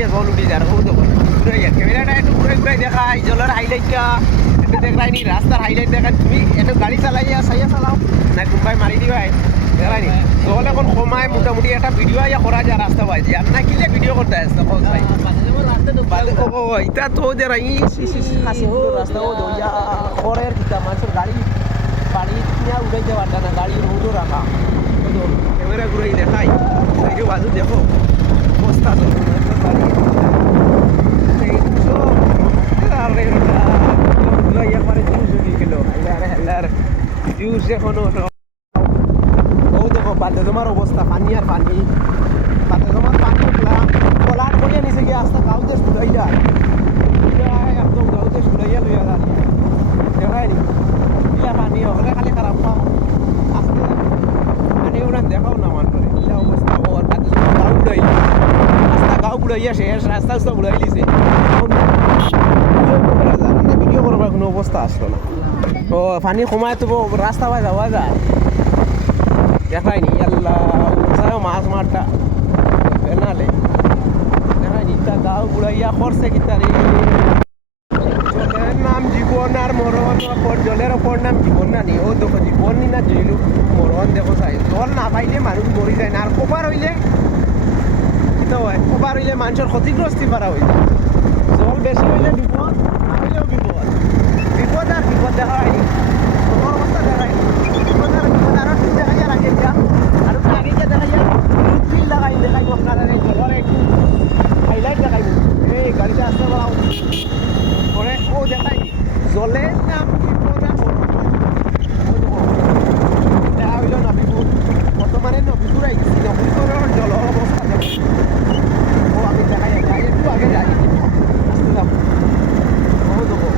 গেছে জল উঠি যার বহুত ঘুরে গেছে ক্যামেরাটা একটু ঘুরে ঘুরে দেখা, এই জলের হাইলাইটটা একটু দেখাই নি, রাস্তার হাইলাইট দেখা। তুমি একটু গাড়ি চালাইয়া, চাইয়া চালাও, না কুম্বাই মারি দিবাই দেখাই নি? জল এখন কমায়, মোটামুটি একটা ভিডিও আইয়া করা যায়, রাস্তা পাই আর না কিলে ভিডিও করতে আসতে খোঁজ ভাই। ও তো যারা ই রাস্তা, ও দৌড়া খড়ের কিতা মানুষের গাড়ি, বাড়ি কিনা উঠে যাওয়ার না, গাড়ি রোদও রাখা ক্যামেরা ঘুরেই দেখাই। বাজু দেখো বস্তা মানুষের গাড়ি এই তো আরে লইয়া পারে জুস উঠি গেল হেলার হেলার জুস এখনও ও দেখো বাদে তোমার অবস্থা পানি আর পানি বাদে তোমার পানি কলার করে নিচে গিয়ে আস্তে গাউতে শুলাই যায় একদম গাউতে শুলাইয়া লইয়া দাঁড়িয়ে দেখায়নি ইলা পানি হলে খালি খারাপ পাও আস্তে পানি উড়ান দেখাও না মান করে ইলা অবস্থা ওর বাদে তোমার গাউ উড়াই উড়াইয়া শেষ রাস্তা উস্তা করবার কোনো অবস্থা আসলো না। ও, পানি কমায় তো রাস্তা পায় যাওয়া যায়। মাছ মারটা বেনালে। দেখায়নি তা গাও বুড়াইয়া করছে কি তারি নাম জীবন আর মরণ জলের ওপর নাম জীবন না নি ও, দেখো জীবন নি জইলু। মরণ দেখো চাই। জল না পাইলে মানুষ মরি যায় না আর কপার হইলে কিতা হয়। ওবার হইলে মানুষের ক্ষতিগ্রস্তি পারা হইতে জল বেশি হইলে বিপদ না হইলেও বিপদ। বিপদ আর বিপদ দেখা হয়নি তোমার অবস্থা দেখায়নি বিপদ আর বিপদ আরও ঠিক দেখা যায় রাখে যা আর একটু আগে যা দেখা যায় ফিল লাগাই দেখাইব আপনারা জলের একটু হাইলাইট দেখাইব এই গাড়িটা আসতে পারাও পরে ও দেখাই জলের নাম বিপদ আর দেখা হইল নবীপুর বর্তমানে নবীপুর আইছি নবীপুরের জলের অবস্থা দেখো ও আমি দেখাই যাই একটু আগে যাই আসতে যাব ও দেখো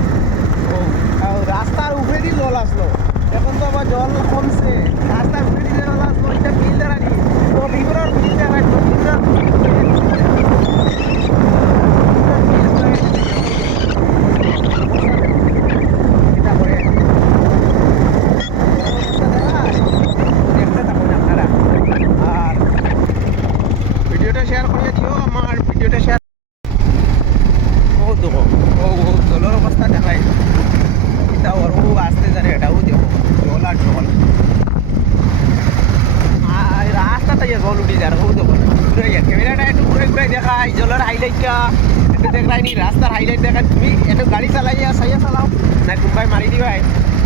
ও আর রাস্তার উপরে দিয়ে জল আসলো এখন তো আবার জল কমছে রাস্তার উপরে দিয়ে জল আসলো এটা বিল দাঁড়ানি নবীপুরের বিল দাঁড়ানি নবীপুরের এটা করে দেখতে থাকুন আপনারা আর ভিডিওটা শেয়ার করে দিও আমার ভিডিওটা শেয়ার ও দেখো ও ও জলের অবস্থা দেখাই এটা ওর ও আসতে জানে এটাও দেখো জল আর জল আর রাস্তাটা যে জল উঠে যায় ও দেখো ঘুরে যায় ক্যামেরাটা একটু ঘুরে ঘুরে দেখাই জলের হাইলাইটটা একটু দেখাইনি রাস্তার হাইলাইট দেখা তুমি একটু গাড়ি চালাইয়া সাইয়া চালাও। না কোনবাই মারি দিবাই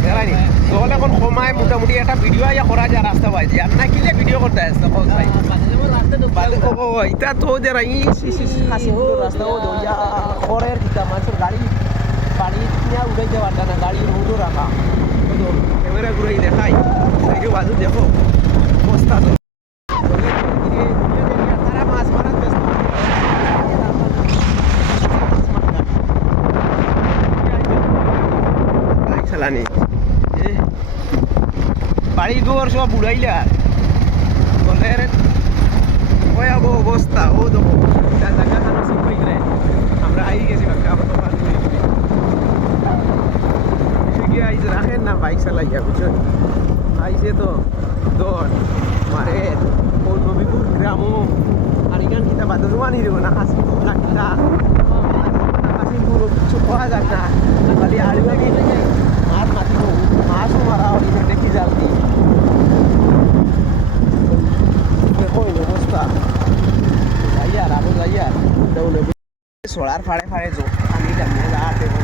দেখাইনি জল এখন কমায় মোটামুটি একটা ভিডিও আইয়া করা যায় রাস্তা পাই আর না কিলে ভিডিও করতে আসতে কল ভাই ও ইটা তো সি সি হাসি রাস্তা ও দইয়া খরের কিতা মানুষের গাড়ি নিয়ে উঠে যাওয়ার না, গাড়ি রোডও রাখা ক্যামেরা ঘুরাই দেখাই। এই বাজু দেখো। বস্তা তো তারা মাছ মারার ব্যস্ত চালানি বাড়ি ঘর সব উড়াইলা জলের ভয়াবহ অবস্থা? ও এটা জায়গা খানো ঠিক হয়ে গেলে? আমরা আই গেছি বাকি আবার হয়ে আইসে রাখেন না, বাইক চালাইয়া বুঝছেন আইসে তো দর, মারে ও নবীপুর গ্রামও। আর এখান কিতা বাদ জমানি দেবো না হাসিপুর না। কিতা হাসিপুর কিছু পাওয়া যায় না। খালি আড়ি মাতিব মাছও মারা হলি দেখি জাল দিয়ে এই অবস্থা যাইয়ার আরও যাইয়ার দৌলে সোলার ফাড়ে ফাড়ে জো আমি জানিয়ে যা দেখো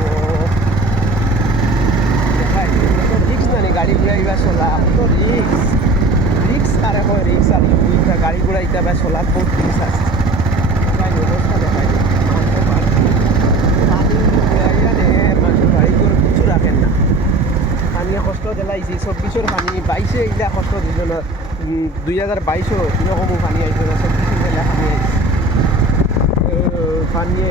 দেখাই তো রিক্স না নি গাড়ি ঘুরাইবা সোলা তো রিক্স রিক্স আরে হয় রিক্স আর গাড়ি ঘুরাইতে বা সোলার বহুত রিক্স আছে দেখাই অবস্থা দেখাই মানুষের পানি পানি ঘুরাইয়া নে মানুষের গাড়ি করে কিছু রাখেন না পানিয়ে কষ্ট দিলাইছি চব্বিশের পানি বাইশে এইলা কষ্ট দুই হাজার বাইশও এরকমও পানি আইসে চব্বিশে গেলে পানি আইছে পানিয়ে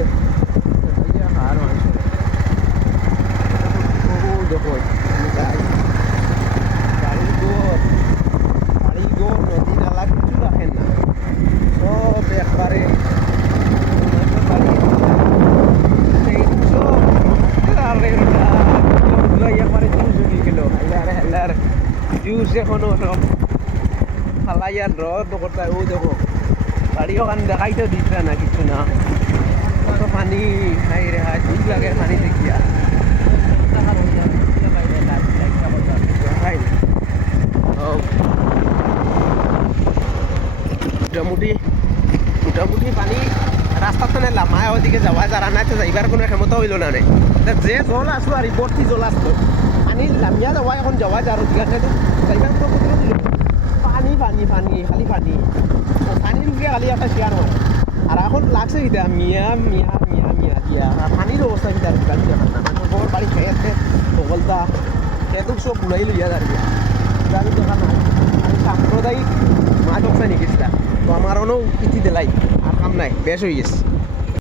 এখন ফালাইয়ান রদ কোথায় ও দেখো গাড়িও কান দেখাইতে দিচ্ছে না কিছু না। কত পানি হাই রে হাই ঠিক লাগে পানি দেখিয়া। মোটামুটি মোটামুটি পানি রাস্তা তো নেলাম মায় ওদিকে যাওয়া যারা না তো যাইবার কোনো ক্ষমতা হইল না রে যে জল আসলো আর ভর্তি জল আসলো পানি নামিয়া যাওয়া এখন অধিকার নাই তো যাইবার কোনো কথা দিল পানি পানি পানি, খালি পানি। পানির উপরে খালি একটা শেয়ার মারে আর এখন লাগছে কিটা মিয়া মিয়া মিয়া মিয়া, দিয়া। আর পানির অবস্থা কিটা গাড়ি দেখা না খবর বাড়ি খেয়ে আছে বলতা সেতুক সব বুড়াই লইয়া দাঁড়িয়ে গাড়ি দেখা না আমি সাম্প্রদায়িক মাছ নিয়ে গেছিলাম তো অনেক ইতি দিলাই। আর কাম নাই। বেশ হয়ে গেছে।